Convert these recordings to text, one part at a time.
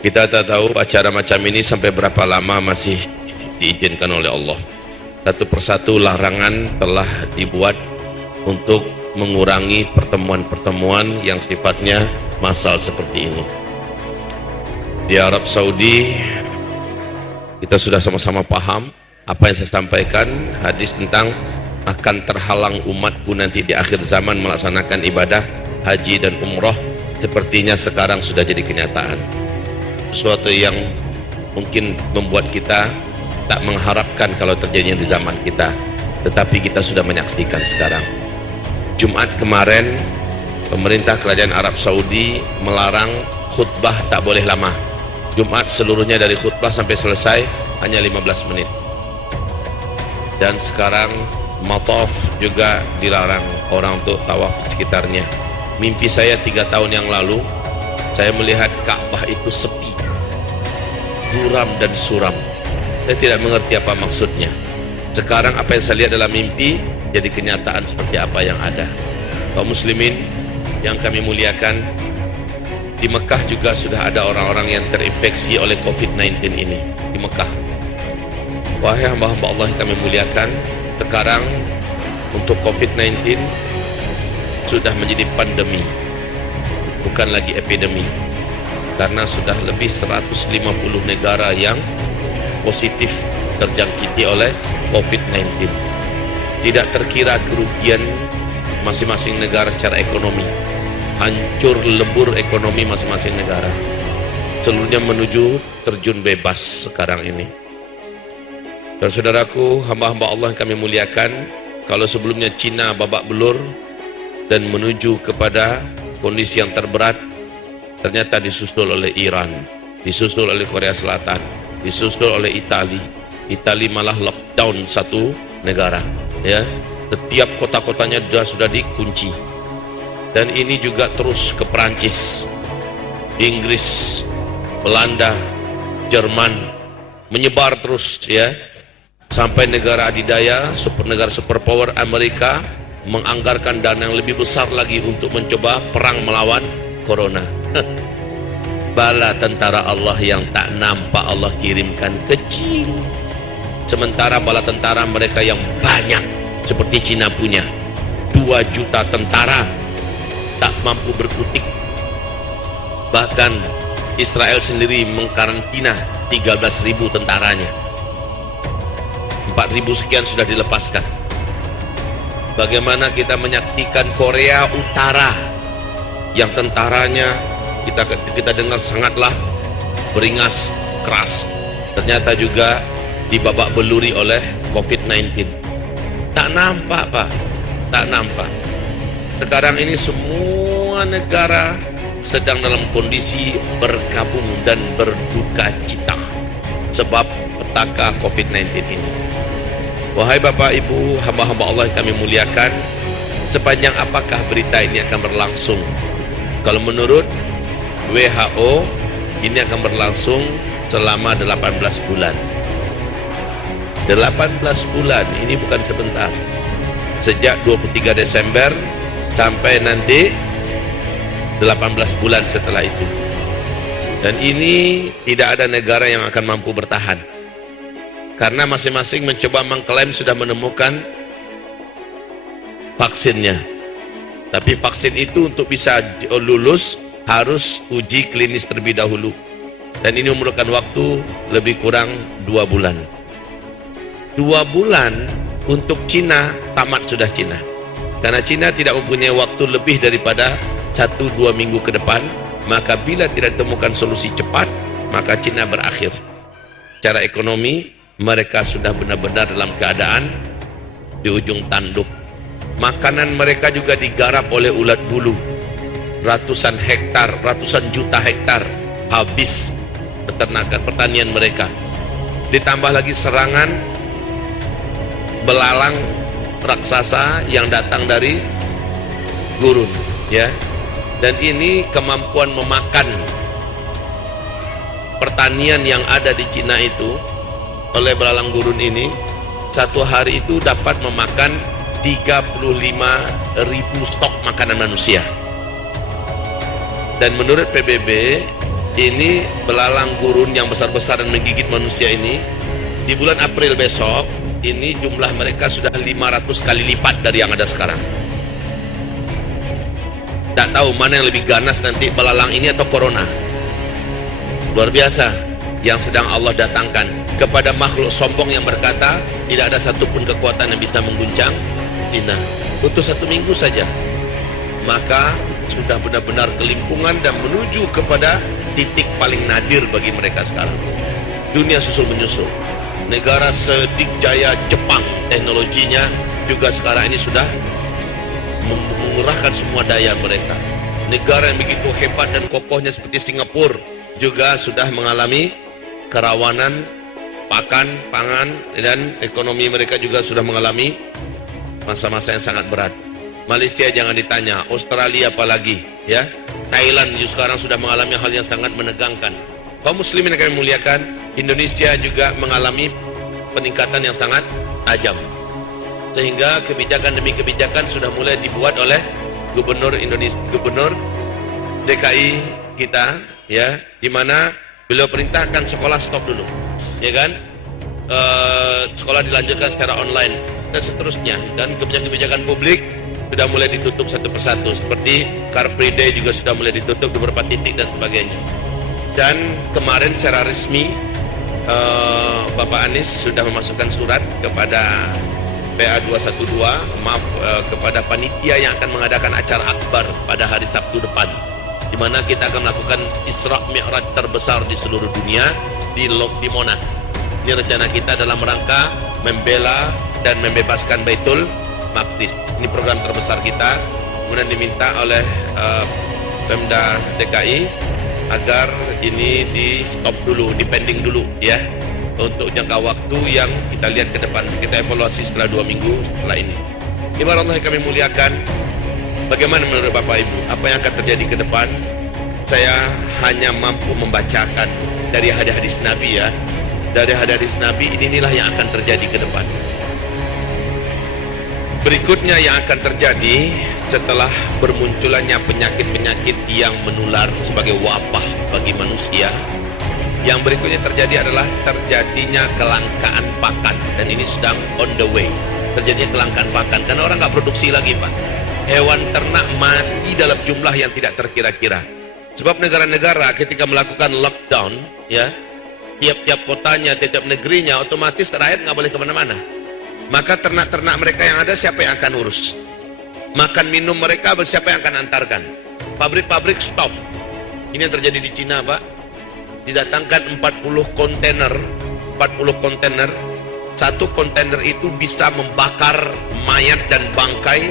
Kita tak tahu acara macam ini sampai berapa lama masih diizinkan oleh Allah. Satu persatu larangan telah dibuat untuk mengurangi pertemuan-pertemuan yang sifatnya massal seperti ini. Di Arab Saudi kita sudah sama-sama paham apa yang saya sampaikan, hadis tentang akan terhalang umatku nanti di akhir zaman melaksanakan ibadah haji dan umrah, sepertinya sekarang sudah jadi kenyataan. Sesuatu yang mungkin membuat kita tak mengharapkan kalau terjadinya di zaman kita, tetapi kita sudah menyaksikan sekarang. Jumat kemarin pemerintah kerajaan Arab Saudi melarang khutbah tak boleh lama. Jumat seluruhnya dari khutbah sampai selesai hanya 15 menit. Dan sekarang mataf juga dilarang orang untuk tawaf di sekitarnya. Mimpi saya 3 tahun yang lalu, saya melihat Ka'bah itu sepi, buram dan suram. Saya tidak mengerti apa maksudnya. Sekarang apa yang saya lihat dalam mimpi jadi kenyataan seperti apa yang ada. Kaum muslimin yang kami muliakan, di Mekah juga sudah ada orang-orang yang terinfeksi oleh COVID-19 ini di Mekah. Wahai hamba-hamba Allah yang kami muliakan, sekarang untuk COVID-19 sudah menjadi pandemi, bukan lagi epidemi, karena sudah lebih 150 negara yang positif terjangkiti oleh COVID-19. Tidak terkira kerugian masing-masing negara secara ekonomi, hancur lebur ekonomi masing-masing negara, seluruhnya menuju terjun bebas sekarang ini. Dan saudaraku, hamba-hamba Allah yang kami muliakan, kalau sebelumnya Cina babak belur dan menuju kepada kondisi yang terberat, ternyata disusul oleh Iran, disusul oleh Korea Selatan, disusul oleh Itali malah lockdown satu negara, ya. Setiap kota-kotanya sudah dikunci. Dan ini juga terus ke Perancis, Inggris, Belanda, Jerman, menyebar terus, ya, sampai negara adidaya, negara superpower Amerika menganggarkan dana yang lebih besar lagi untuk mencoba perang melawan corona. Bala tentara Allah yang tak nampak Allah kirimkan kecil, sementara bala tentara mereka yang banyak seperti Cina punya 2 juta tentara tak mampu berkutik. Bahkan Israel sendiri mengkarantina 13.000 tentaranya, 4.000 sekian sudah dilepaskan. Bagaimana kita menyaksikan Korea Utara yang tentaranya kita dengar sangatlah beringas keras, ternyata juga dibabak beluri oleh COVID-19. Tak nampak, Pak, tak nampak. Sekarang ini semua negara sedang dalam kondisi berkabung dan berduka cita sebab petaka COVID-19 ini. Wahai Bapak Ibu, hamba-hamba Allah yang kami muliakan, sepanjang apakah berita ini akan berlangsung? Kalau menurut WHO, ini akan berlangsung selama 18 bulan. 18 bulan, ini bukan sebentar. Sejak 23 Desember sampai nanti 18 bulan setelah itu. Dan ini tidak ada negara yang akan mampu bertahan, karena masing-masing mencoba mengklaim sudah menemukan vaksinnya. Tapi vaksin itu untuk bisa lulus harus uji klinis terlebih dahulu, dan ini memerlukan waktu lebih kurang 2 bulan. 2 bulan untuk Cina, tamat sudah Cina, karena Cina tidak mempunyai waktu lebih daripada 1-2 minggu ke depan. Maka bila tidak ditemukan solusi cepat, maka Cina berakhir. Secara ekonomi mereka sudah benar-benar dalam keadaan di ujung tanduk. Makanan mereka juga digarap oleh ulat bulu. Ratusan hektar, ratusan juta hektar habis peternakan pertanian mereka. Ditambah lagi serangan belalang raksasa yang datang dari gurun, ya. Dan ini kemampuan memakan pertanian yang ada di Cina itu oleh belalang gurun ini, satu hari itu dapat memakan 35.000 stok makanan manusia. Dan menurut PBB, ini belalang gurun yang besar-besar dan menggigit manusia ini, di bulan April besok ini jumlah mereka sudah 500 kali lipat dari yang ada sekarang. Tak tahu mana yang lebih ganas nanti, belalang ini atau corona. Luar biasa yang sedang Allah datangkan kepada makhluk sombong yang berkata tidak ada satupun kekuatan yang bisa mengguncang Dina. Butuh 1 minggu saja, maka sudah benar-benar kelimpungan dan menuju kepada titik paling nadir bagi mereka sekarang. Dunia susul menyusul. Negara sedikjaya Jepang teknologinya juga sekarang ini sudah mengurahkan semua daya mereka. Negara yang begitu hebat dan kokohnya seperti Singapura juga sudah mengalami kerawanan pangan, dan ekonomi mereka juga sudah mengalami masa-masa yang sangat berat. Malaysia jangan ditanya, Australia apalagi, ya. Thailand juga sekarang sudah mengalami hal yang sangat menegangkan. Kaum muslimin yang kami muliakan, Indonesia juga mengalami peningkatan yang sangat tajam. Sehingga kebijakan demi kebijakan sudah mulai dibuat oleh Gubernur DKI kita, ya, di mana beliau perintahkan sekolah stop dulu, ya kan? Sekolah dilanjutkan secara online dan seterusnya, dan kebijakan-kebijakan publik sudah mulai ditutup satu persatu, seperti Car Free Day juga sudah mulai ditutup di beberapa titik dan sebagainya. Dan kemarin secara resmi Bapak Anies sudah memasukkan surat kepada PA212, kepada panitia yang akan mengadakan acara akbar pada hari Sabtu depan, di mana kita akan melakukan Isra Mi'raj terbesar di seluruh dunia di Monas. Ini rencana kita dalam rangka membela dan membebaskan Baitul Maqdis. Ini program terbesar kita. Kemudian diminta oleh Pemda DKI agar ini di stop dulu, dipending dulu, ya, untuk jangka waktu yang kita lihat ke depan. Kita evaluasi setelah 2 minggu setelah ini. Ibarat Allah yang kami muliakan, bagaimana menurut Bapak Ibu apa yang akan terjadi ke depan? Saya hanya mampu membacakan dari hadis-hadis Nabi, ya. Dari hadis Nabi, inilah yang akan terjadi ke depan. Berikutnya yang akan terjadi setelah bermunculannya penyakit-penyakit yang menular sebagai wabah bagi manusia, yang berikutnya terjadi adalah terjadinya kelangkaan pakan, dan ini sedang on the way. Terjadinya kelangkaan pakan karena orang nggak produksi lagi, Pak. Hewan ternak mati dalam jumlah yang tidak terkira-kira. Sebab negara-negara ketika melakukan lockdown, ya, tiap-tiap kotanya, tiap-tiap negerinya, otomatis rakyat nggak boleh kemana-mana. Maka ternak-ternak mereka yang ada siapa yang akan urus? Makan minum mereka siapa yang akan antarkan? Pabrik-pabrik stop. Ini yang terjadi di Cina, Pak. Didatangkan 40 kontainer. Satu kontainer itu bisa membakar mayat dan bangkai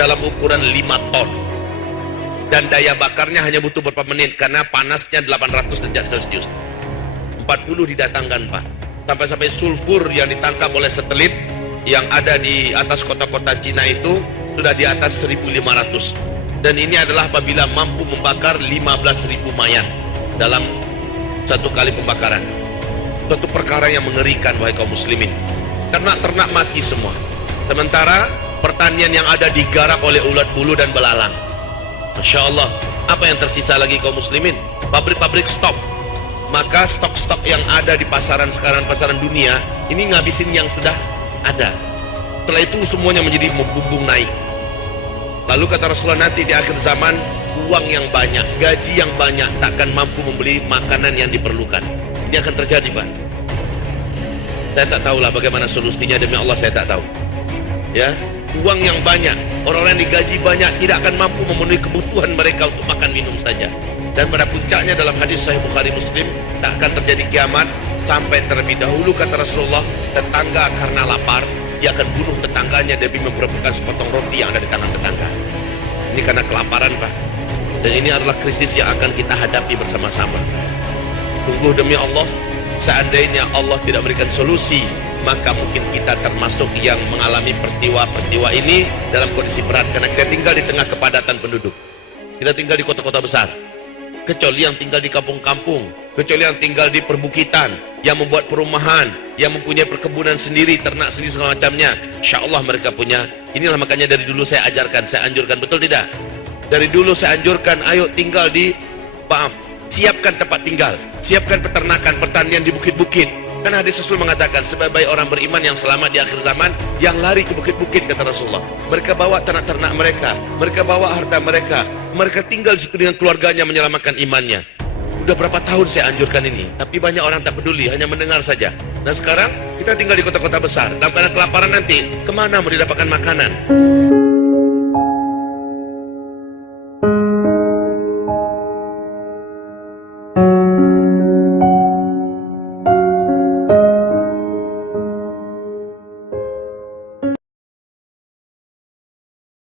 dalam ukuran 5 ton. Dan daya bakarnya hanya butuh beberapa menit karena panasnya 800 derajat Celcius. 40 didatangkan, Pak. Sampai-sampai sulfur yang ditangkap oleh satelit yang ada di atas kota-kota Cina itu sudah di atas 1.500. Dan ini adalah apabila mampu membakar 15.000 mayat dalam satu kali pembakaran. Suatu perkara yang mengerikan, wahai kaum muslimin. Ternak-ternak mati semua. Sementara pertanian yang ada digarap oleh ulat bulu dan belalang. Masya Allah, apa yang tersisa lagi kaum muslimin? Pabrik-pabrik stop. Maka stok-stok yang ada di pasaran sekarang, pasaran dunia, ini ngabisin yang sudah ada. Setelah itu semuanya menjadi membumbung naik. Lalu kata Rasulullah, nanti di akhir zaman uang yang banyak, gaji yang banyak takkan mampu membeli makanan yang diperlukan. Ini akan terjadi, Pak. Saya tak tahulah bagaimana solusinya, demi Allah saya tak tahu. Ya, uang yang banyak, orang-orang yang digaji banyak tidak akan mampu memenuhi kebutuhan mereka untuk makan minum saja. Dan pada puncaknya dalam hadis Sahih Bukhari Muslim, tak akan terjadi kiamat sampai terlebih dahulu, kata Rasulullah, tetangga karena lapar dia akan bunuh tetangganya demi memperebutkan sepotong roti yang ada di tangan tetangga. Ini karena kelaparan, Pak. Dan ini adalah krisis yang akan kita hadapi bersama-sama. Tunggu demi Allah, seandainya Allah tidak memberikan solusi, maka mungkin kita termasuk yang mengalami peristiwa-peristiwa ini dalam kondisi berat, karena kita tinggal di tengah kepadatan penduduk. Kita tinggal di kota-kota besar. Kecuali yang tinggal di kampung-kampung, kecuali yang tinggal di perbukitan, yang membuat perumahan, yang mempunyai perkebunan sendiri, ternak sendiri segala macamnya, insya Allah mereka punya. Inilah makanya dari dulu saya ajarkan, saya anjurkan, betul tidak? Dari dulu saya anjurkan, ayo tinggal di siapkan tempat tinggal, siapkan peternakan, pertanian di bukit-bukit. Karena hadis Rasul mengatakan sebaik-baik orang beriman yang selamat di akhir zaman yang lari ke bukit-bukit, kata Rasulullah. Mereka bawa ternak-ternak mereka bawa harta mereka tinggal di situ dengan keluarganya menyelamatkan imannya. Udah berapa tahun saya anjurkan ini, tapi banyak orang tak peduli, hanya mendengar saja. Dan sekarang kita tinggal di kota-kota besar, dalam keadaan kelaparan nanti, kemana mau didapatkan makanan?